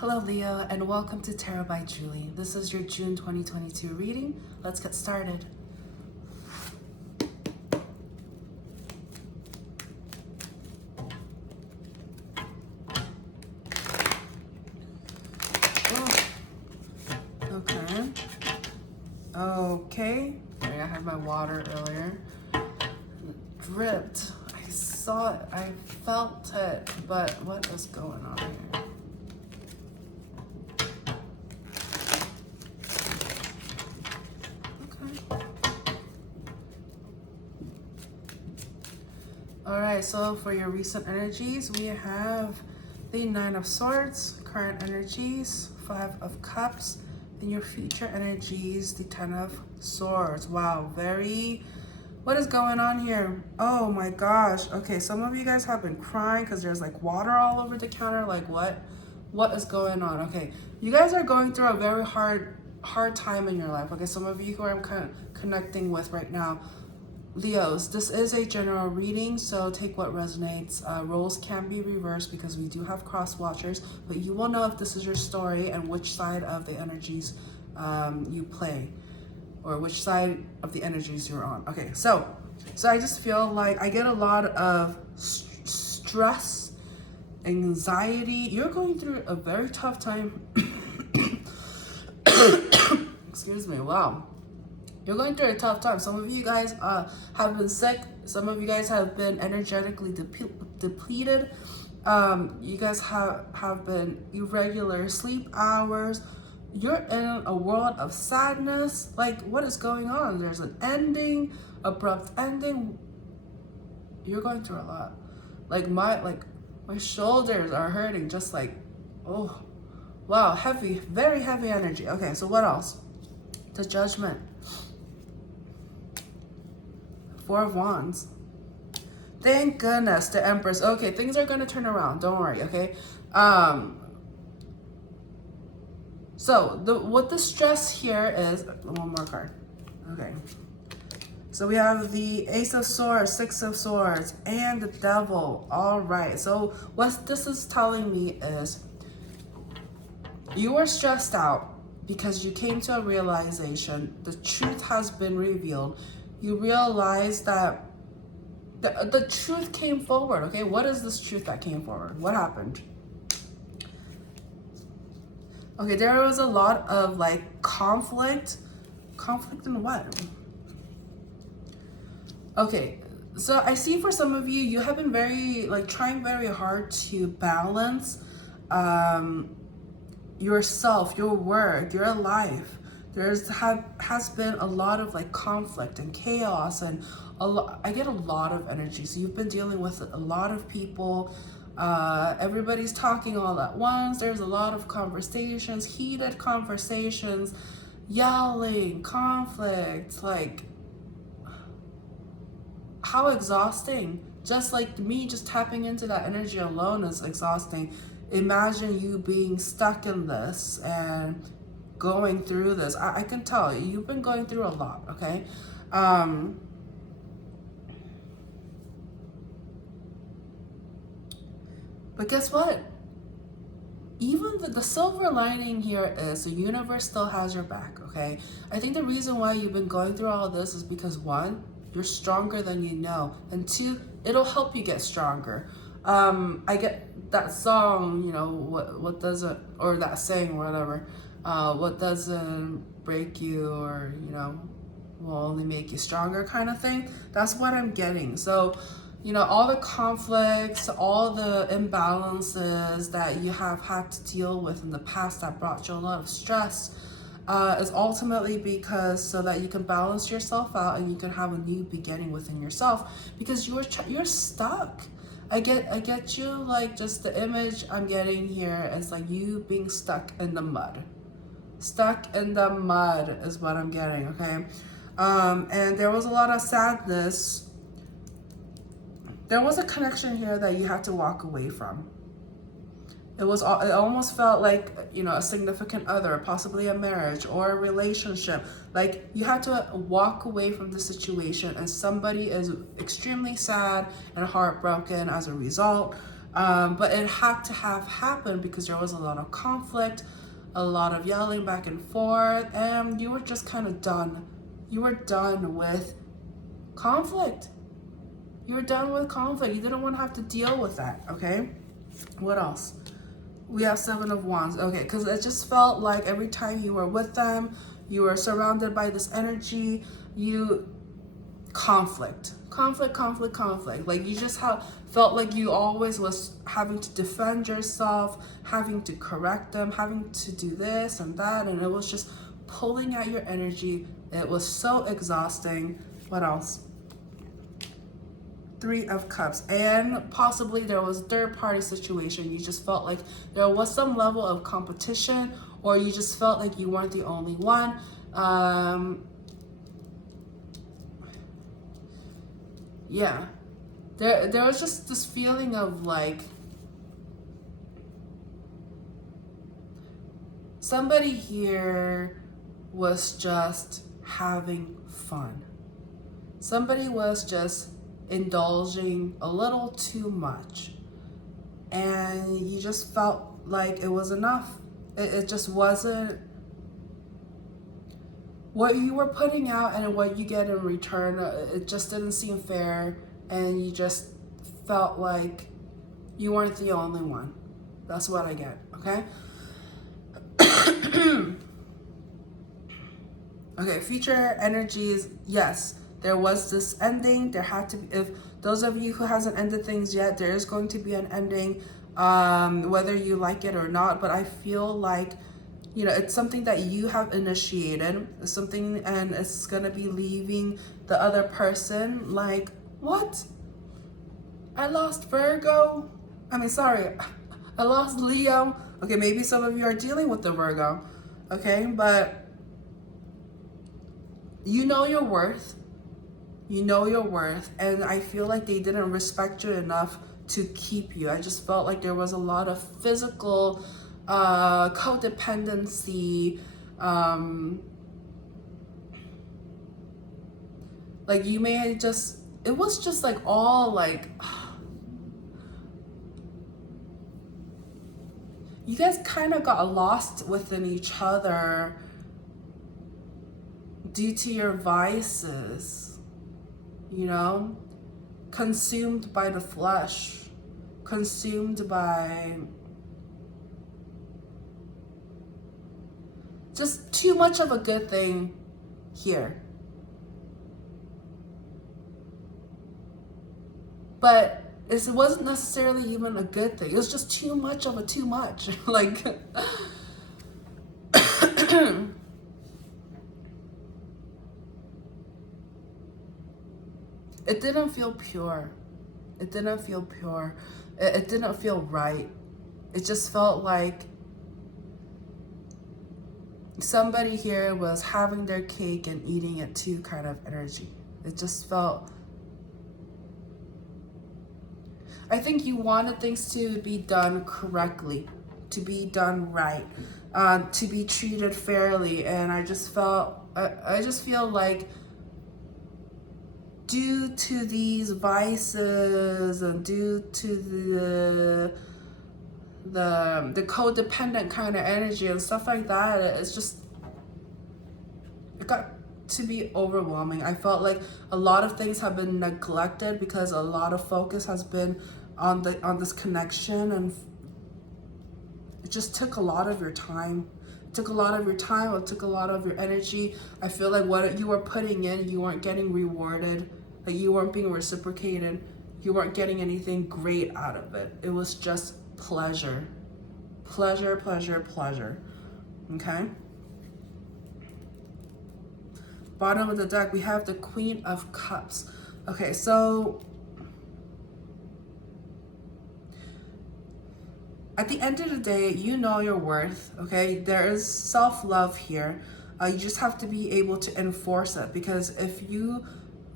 Hello Leo and welcome to Tarot by Julie. This is your June 2022 reading. Let's get started. Oh, okay. I had my water earlier. It dripped. I saw it. I felt it. But what is going on here? Alright, so for your recent energies, we have the Nine of Swords, current energies, Five of Cups, and your future energies, the Ten of Swords. Wow, what is going on here? Oh my gosh. Okay, some of you guys have been crying because there's like water all over the counter. Like what is going on? Okay, you guys are going through a very hard time in your life. Okay, some of you who I'm kind of connecting with right now, Leos, this is a general reading, so take what resonates. Roles can be reversed because we do have cross watchers, but you will know if this is your story and which side of the energies you play, or which side of the energies you're on. Okay, so I just feel like I get a lot of stress, anxiety. You're going through a very tough time. Excuse me. Wow. You're going through a tough time. Some of you guys have been sick. Some of you guys have been energetically depleted. You guys have been irregular sleep hours. You're in a world of sadness. Like, what is going on? There's an ending, abrupt ending. You're going through a lot. Like my shoulders are hurting. Just like, oh, wow, heavy, very heavy energy. Okay, so what else? The Judgment. Four of Wands. Thank goodness. The Empress. Okay, things are going to turn around. Don't worry, okay? So what the stress here is, one more card. Okay. So we have the Ace of Swords, Six of Swords, and the Devil. All right. So what this is telling me is you are stressed out because you came to a realization. The truth has been revealed. You realize that the truth came forward, okay? What is this truth that came forward? What happened? Okay, there was a lot of like conflict. Conflict in what? Okay, so I see for some of you, you have been trying very hard to balance yourself, your work, your life. Has been a lot of like conflict and chaos, and I get a lot of energy. So you've been dealing with a lot of people. Everybody's talking all at once. There's a lot of conversations, heated conversations, yelling, conflict. Like, how exhausting. Just like me, just tapping into that energy alone is exhausting. Imagine you being stuck in this and going through this. I can tell you've been going through a lot, okay? But guess what? Even the silver lining here is the universe still has your back, okay? I think the reason why you've been going through all of this is because, one, you're stronger than you know, and two, it'll help you get stronger. I get that song, you know, what doesn't, or that saying, whatever, what doesn't break you, or, you know, will only make you stronger, kind of thing. That's what I'm getting. So, you know, all the conflicts, all the imbalances that you have had to deal with in the past that brought you a lot of stress is ultimately because so that you can balance yourself out and you can have a new beginning within yourself, because you're stuck. I get you. Like, just the image I'm getting here is like you being stuck in the mud. Stuck in the mud is what I'm getting, okay? And there was a lot of sadness. There was a connection here that you had to walk away from. It almost felt like, you know, a significant other, possibly a marriage or a relationship. Like, you had to walk away from the situation, and somebody is extremely sad and heartbroken as a result. But it had to have happened because there was a lot of conflict, a lot of yelling back and forth, and you were just kind of done. You were done with conflict. You were done with conflict. You didn't want to have to deal with that, okay? What else? We have 7 of Wands. Okay, because it just felt like every time you were with them, you were surrounded by this energy, conflict. Like you just felt like you always was having to defend yourself, having to correct them, having to do this and that, and it was just pulling at your energy. It was so exhausting. What else? 3 of Cups, and possibly there was a third-party situation. You just felt like there was some level of competition, or you just felt like you weren't the only one. Yeah, there was just this feeling of like somebody here was just having fun. Somebody was just indulging a little too much, and you just felt like it was enough. It just wasn't what you were putting out and what you get in return. It just didn't seem fair, and you just felt like you weren't the only one. That's what I get, okay? Okay, future energies, yes. There was this ending. There had to be, if those of you who hasn't ended things yet, there is going to be an ending, whether you like it or not. But I feel like, you know, it's something that you have initiated, it's something, and it's gonna be leaving the other person like, what? I lost Virgo. I lost Leo. Okay, maybe some of you are dealing with the Virgo, okay? But you know your worth. You know your worth, and I feel like they didn't respect you enough to keep you. I just felt like there was a lot of physical codependency. Like you may just, it was just like all like, you guys kind of got lost within each other due to your vices. You know, consumed by the flesh, consumed by just too much of a good thing here. But it wasn't necessarily even a good thing. It was just too much of a too much. Like, it didn't feel pure. It didn't feel pure. It didn't feel right. It just felt like somebody here was having their cake and eating it too kind of energy. It just felt, I think you wanted things to be done correctly, to be done right, to be treated fairly. And I just felt, I just feel like due to these vices and due to the codependent kind of energy and stuff like that, it's just, it got to be overwhelming. I felt like a lot of things have been neglected because a lot of focus has been on this connection, and it just took a lot of your time. It took a lot of your time. It took a lot of your energy. I feel like what you were putting in, you weren't getting rewarded. Like you weren't being reciprocated. You weren't getting anything great out of it. It was just pleasure. Pleasure, pleasure, pleasure. Okay? Bottom of the deck, we have the Queen of Cups. Okay, so at the end of the day, you know your worth, okay? There is self-love here. You just have to be able to enforce it, because if you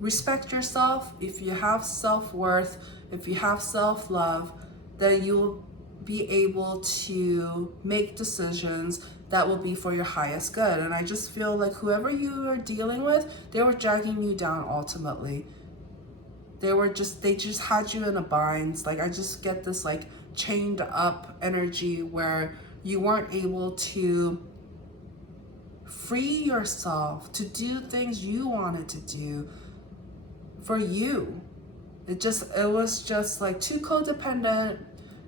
respect yourself, if you have self-worth, if you have self-love, then you'll be able to make decisions that will be for your highest good. And I just feel like whoever you are dealing with, they were dragging you down ultimately. they just had you in a bind. Like I just get this like chained up energy where you weren't able to free yourself to do things you wanted to do for you. It was just like too codependent.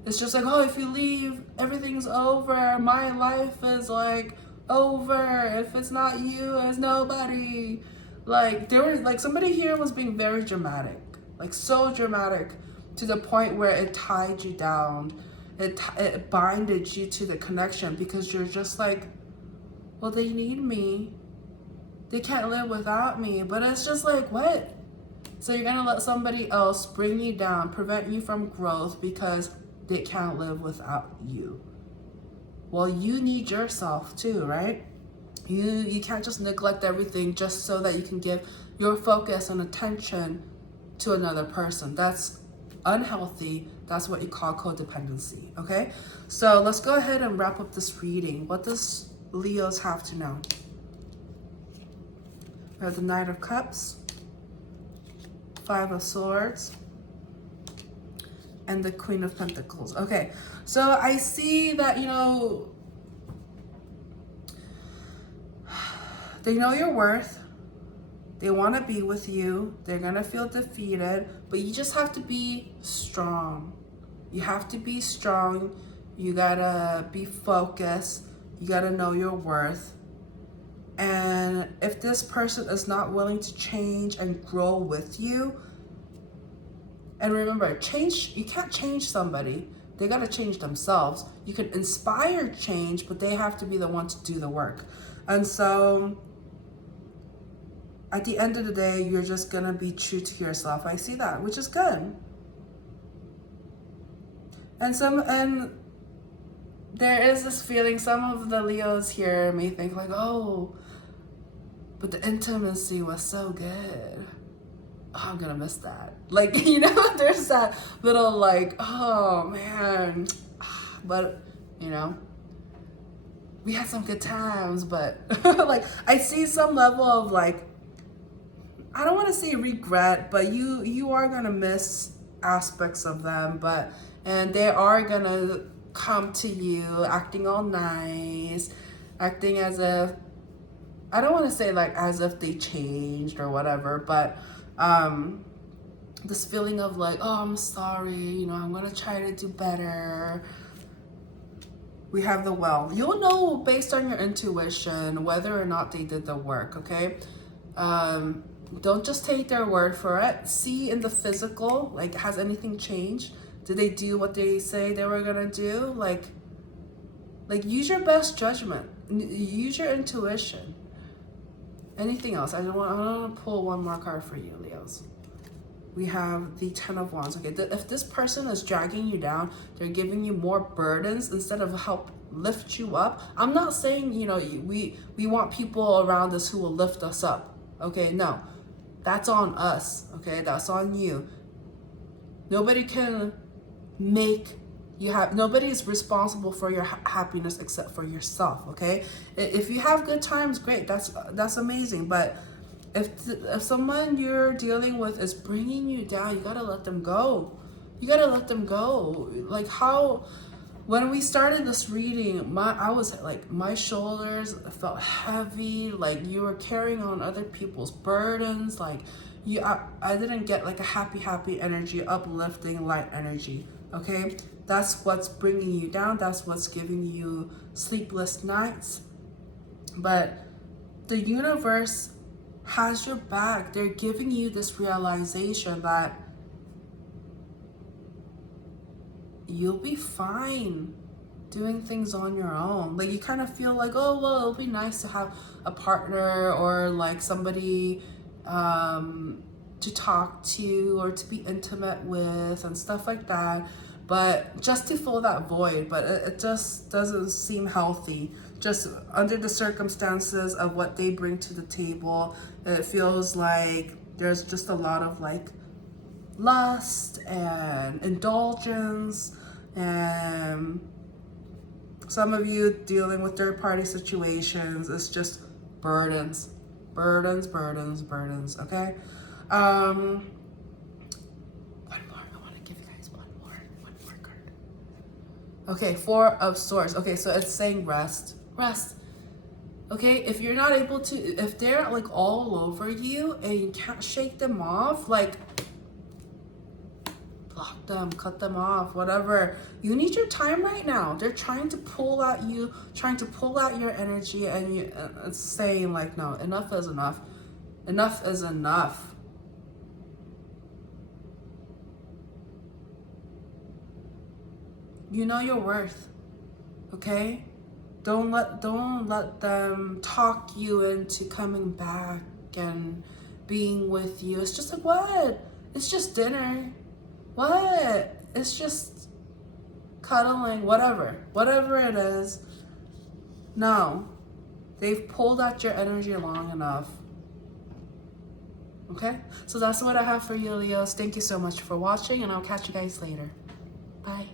It's just like, oh, if you leave, everything's over. My life is like over. If it's not you, it's nobody. Like somebody here was being very dramatic, like so dramatic to the point where it tied you down. It binded you to the connection because you're just like, well, they need me. They can't live without me. But it's just like, what? So you're gonna let somebody else bring you down, prevent you from growth because they can't live without you. Well, you need yourself too, right? You can't just neglect everything just so that you can give your focus and attention to another person. That's unhealthy. That's what you call codependency, okay? So let's go ahead and wrap up this reading. What does Leos have to know? We have the Knight of Cups, Five of Swords, and the Queen of Pentacles. Okay, so I see that, you know, they know your worth. They want to be with you. They're going to feel defeated, but you just have to be strong. You have to be strong. You got to be focused. You got to know your worth. And if this person is not willing to change and grow with you, and remember, you can't change somebody. They got to change themselves. You can inspire change, but they have to be the one to do the work. And so at the end of the day, you're just going to be true to yourself. I see that, which is good. And there is this feeling, some of the Leos here may think like, oh, but the intimacy was so good. Oh, I'm gonna miss that. Like, you know, there's that little like, oh man, but you know, we had some good times, but like I see some level of like, I don't want to say regret, but you are gonna miss aspects of them, and they are gonna come to you acting all nice, acting as if, I don't want to say like as if they changed or whatever, but this feeling of like, oh, I'm sorry, you know, I'm gonna try to do better. We have the Well. You'll know based on your intuition whether or not they did the work, okay? Don't just take their word for it. See in the physical, like, has anything changed? Did they do what they say they were gonna do? Like use your best judgment. Use your intuition. Anything else? I want to pull one more card for you, Leos. We have the Ten of Wands. Okay, if this person is dragging you down, they're giving you more burdens instead of help lift you up. I'm not saying, you know, we want people around us who will lift us up. Okay, no. That's on us. Okay, that's on you. Nobody can make you have, nobody is responsible for your happiness except for yourself, okay? If you have good times, great, that's amazing. But if someone you're dealing with is bringing you down, you gotta let them go. You gotta let them go. Like when we started this reading, I was like, my shoulders felt heavy, like you were carrying on other people's burdens, like I didn't get like a happy energy, uplifting, light energy, okay? That's what's bringing you down. That's what's giving you sleepless nights. But the universe has your back. They're giving you this realization that you'll be fine doing things on your own. Like you kind of feel like, oh, well, it'll be nice to have a partner or like somebody to talk to or to be intimate with and stuff like that. But just to fill that void, but it just doesn't seem healthy. Just under the circumstances of what they bring to the table, it feels like there's just a lot of like lust and indulgence, and some of you dealing with third-party situations. It's just burdens, okay? Okay, Four of Swords. Okay, so it's saying rest. Rest. Okay, if you're not able to, if they're like all over you and you can't shake them off, like block them, cut them off, whatever. You need your time right now. They're trying to pull at you, trying to pull out your energy, and it's saying like, no, enough is enough. Enough is enough. You know your worth, okay? Don't let them talk you into coming back and being with you. It's just like, what? It's just dinner. What? It's just cuddling, whatever it is. No, they've pulled at your energy long enough. Okay, so that's what I have for you, Leos. Thank you so much for watching, and I'll catch you guys later. Bye.